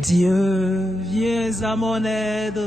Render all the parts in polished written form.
Dieu, viens à mon aide.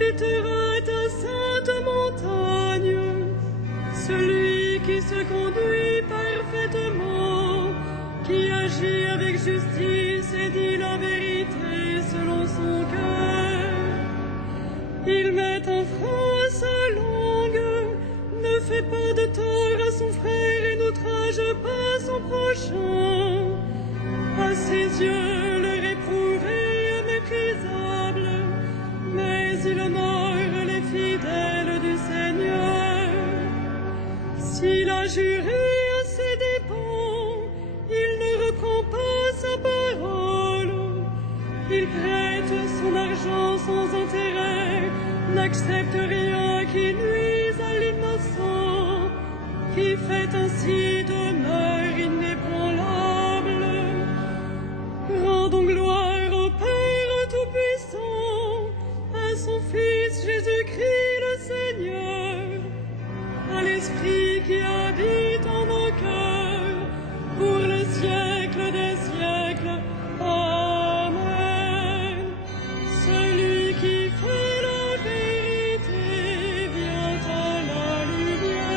habitera ta sainte montagne. Celui qui se conduit parfaitement, qui agit avec justice et dit la vérité selon son cœur. Il met en frein sa langue, ne fait pas de tort à son frère et n'outrage pas son prochain. À ses yeux, le réprouvé est méprisable, mais il honore les fidèles du Seigneur. S'il a juré à ses dépens, il ne reprend pas sa parole. Il prête son argent sans intérêt, n'accepte rien qui nuise à l'innocent, qui fait ainsi demeure inébranlable. Rendons gloire au Père Tout-Puissant, à son Fils Jésus-Christ le Seigneur, à l'Esprit qui habite en nos cœurs, pour le siècle des siècles. Amen. Celui qui fait la vérité vient à la lumière.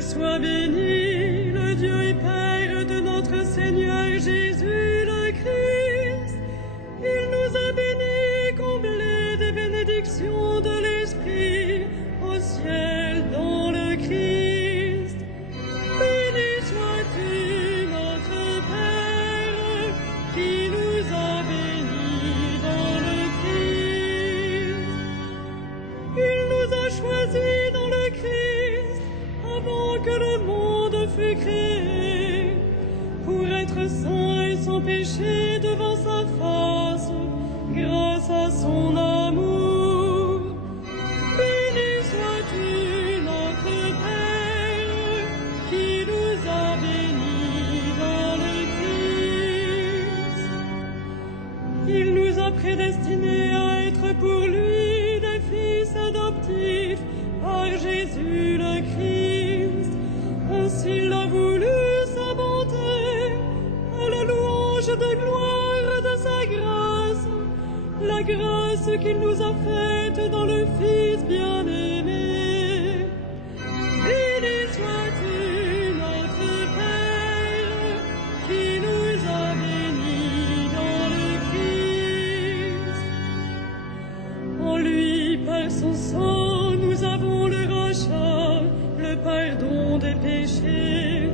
Sois béni, le Dieu et Père de notre Seigneur Jésus le Christ. Il nous a bénis, comblés des bénédictions de l'Esprit au ciel dans le Christ. Béni sois-tu, notre Père, qui nous a bénis dans le Christ. Il nous a choisis dans le Christ avant que le monde fût créé, pour être saints et sans péché devant sa face, grâce à son amour. Béni sois-tu, notre Père, qui nous a bénis dans le Christ. Il nous a prédestinés à être pour lui des fils adoptifs par Jésus le Christ. Ainsi il a voulu sa bonté, à la louange de gloire de sa grâce, la grâce qu'il nous a faite dans le Fils bien-aimé. Béni sois-tu, notre Père, qui nous a bénis dans le Christ. En lui, par son sang, nous avons le rachat, le pardon des péchés.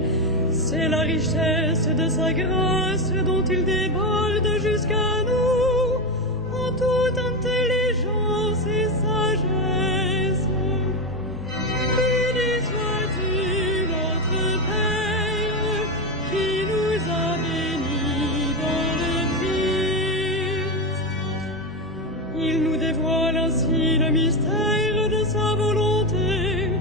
C'est la richesse de sa grâce dont il déborde jusqu'à nous en toute intelligence et sagesse. Béni sois-tu, notre Père, qui nous a bénis dans le Christ. Il nous dévoile ainsi le mystère de sa volonté,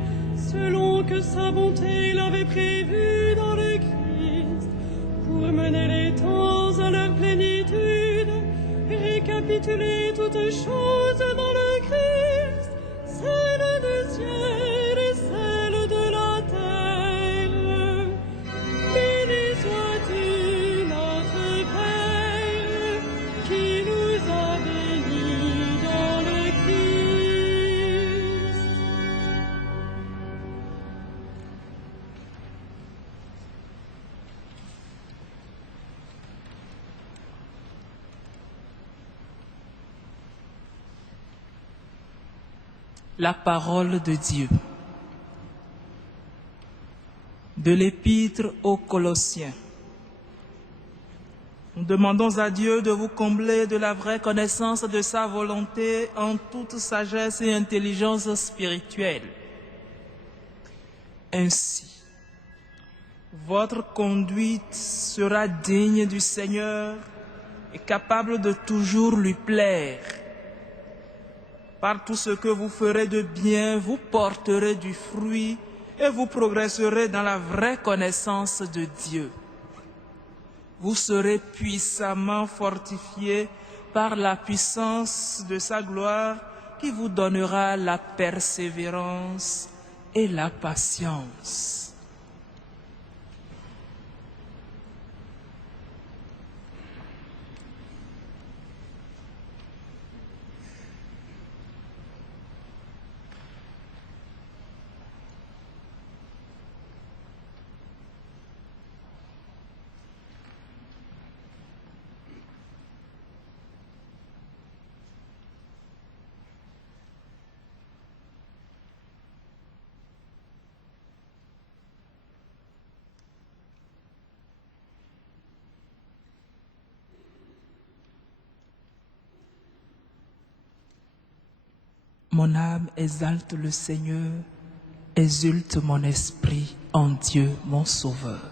La parole de Dieu. De l'Épître aux Colossiens. Nous demandons à Dieu de vous combler de la vraie connaissance de sa volonté en toute sagesse et intelligence spirituelle. Ainsi, votre conduite sera digne du Seigneur et capable de toujours lui plaire. Par tout ce que vous ferez de bien, vous porterez du fruit et vous progresserez dans la vraie connaissance de Dieu. Vous serez puissamment fortifiés par la puissance de sa gloire qui vous donnera la persévérance et la patience. Mon âme exalte le Seigneur, exulte mon esprit en Dieu mon Sauveur.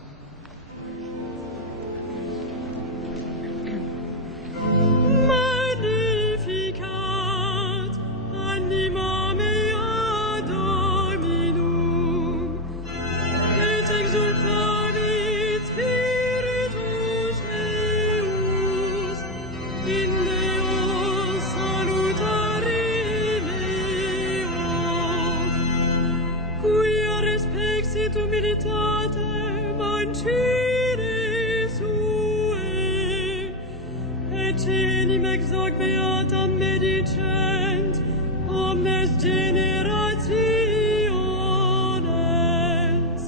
Magnificat anima mea Dominum, et exultavit spiritus meus in Deo salutari meo, quia respexit humilitate mancire sue, et cenim ex hoc beatam medicent omnes generationes,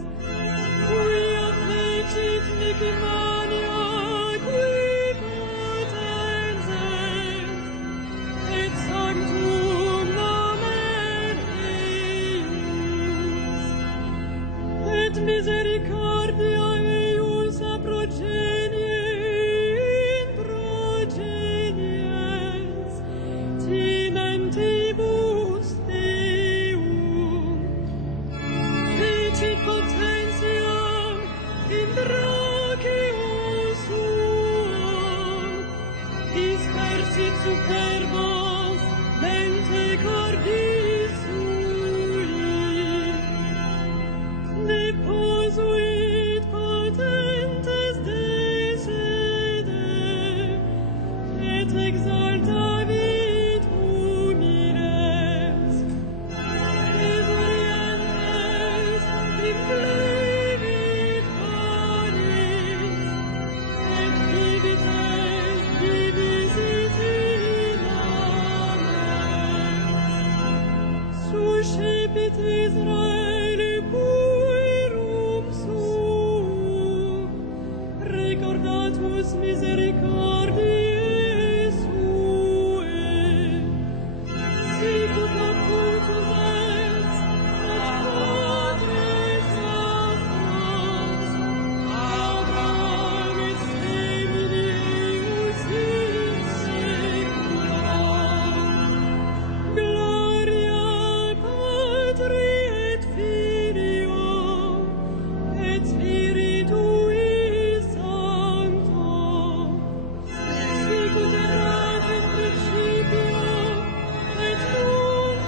quia flecit mihi mania qui potens et sanctum nomen eius, et misericordia eius a progenie in progenies, timentibus Deum, fecit potentiam in brachio suum, dispersit superbos mente cordis sui, deposuit potentes de sede, et exaltavit humiles, et orientes implevit panis, et divites divisit in amens, suscipit Israeli puerum suum, recordatus misericordiae suae, sicut acutus est, et patres nostros, Abraham et semini eius in saecula. Gloria Patri et Filio et Spiritui Sancto, sicut erat in principio et nunc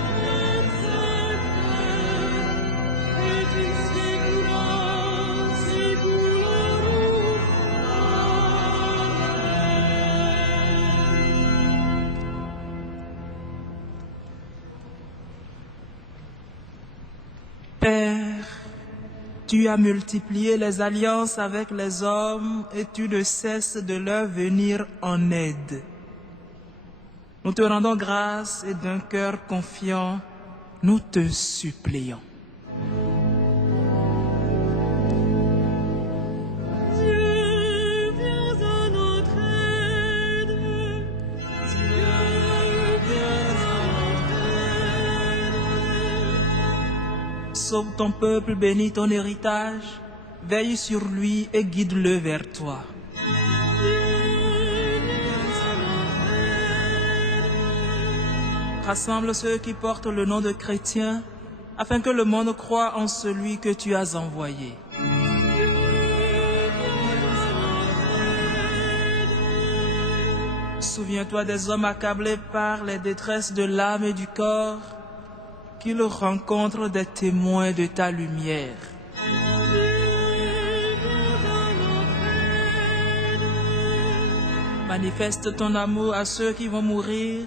et semper et in saecula saeculorum. Amen. Père, tu as multiplié les alliances avec les hommes et tu ne cesses de leur venir en aide. Nous te rendons grâce et d'un cœur confiant, nous te supplions. Dieu, viens à notre aide. Dieu, viens à notre aide. Sauve ton peuple, bénis ton héritage, veille sur lui et guide-le vers toi. Rassemble ceux qui portent le nom de chrétiens, afin que le monde croie en celui que tu as envoyé. Souviens-toi des hommes accablés par les détresses de l'âme et du corps, qu'ils rencontrent des témoins de ta lumière. Manifeste ton amour à ceux qui vont mourir,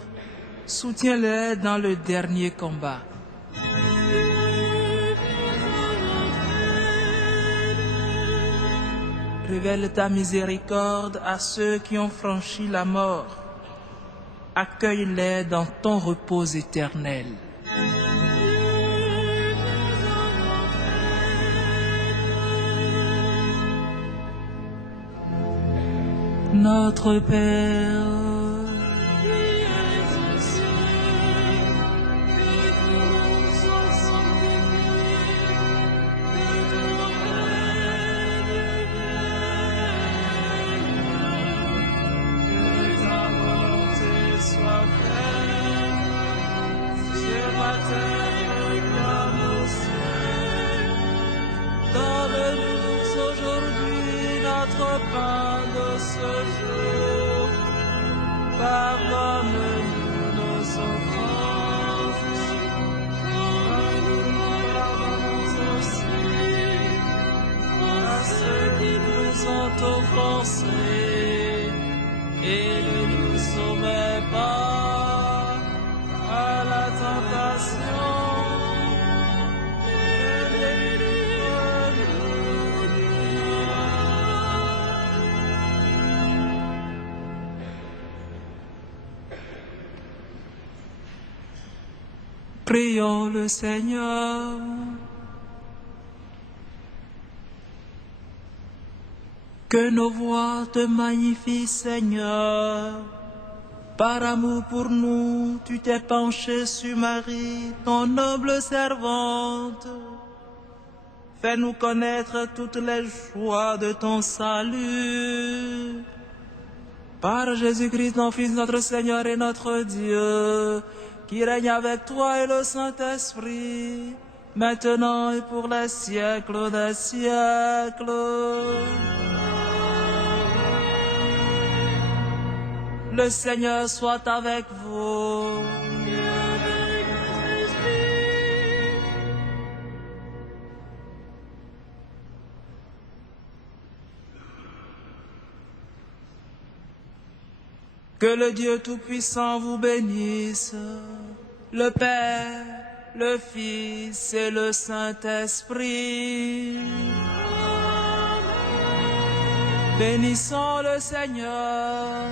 soutiens-les dans le dernier combat. Révèle ta miséricorde à ceux qui ont franchi la mort. Accueille-les dans ton repos éternel. Notre Père, donne-nous aujourd'hui notre pain de ce jour. Pardonne-nous nos offenses, comme nous pardonnons aussi à ceux qui nous ont offensés, et ne nous soumets pas à la tentation. Prions le Seigneur. Que nos voix te magnifient, Seigneur. Par amour pour nous, tu t'es penché sur Marie, ton noble servante. Fais-nous connaître toutes les joies de ton salut. Par Jésus-Christ, ton Fils, notre Seigneur et notre Dieu, qui règne avec toi et le Saint-Esprit, maintenant et pour les siècles des siècles. Le Seigneur soit avec vous. Que le Dieu Tout-Puissant vous bénisse, le Père, le Fils et le Saint-Esprit. Bénissons le Seigneur.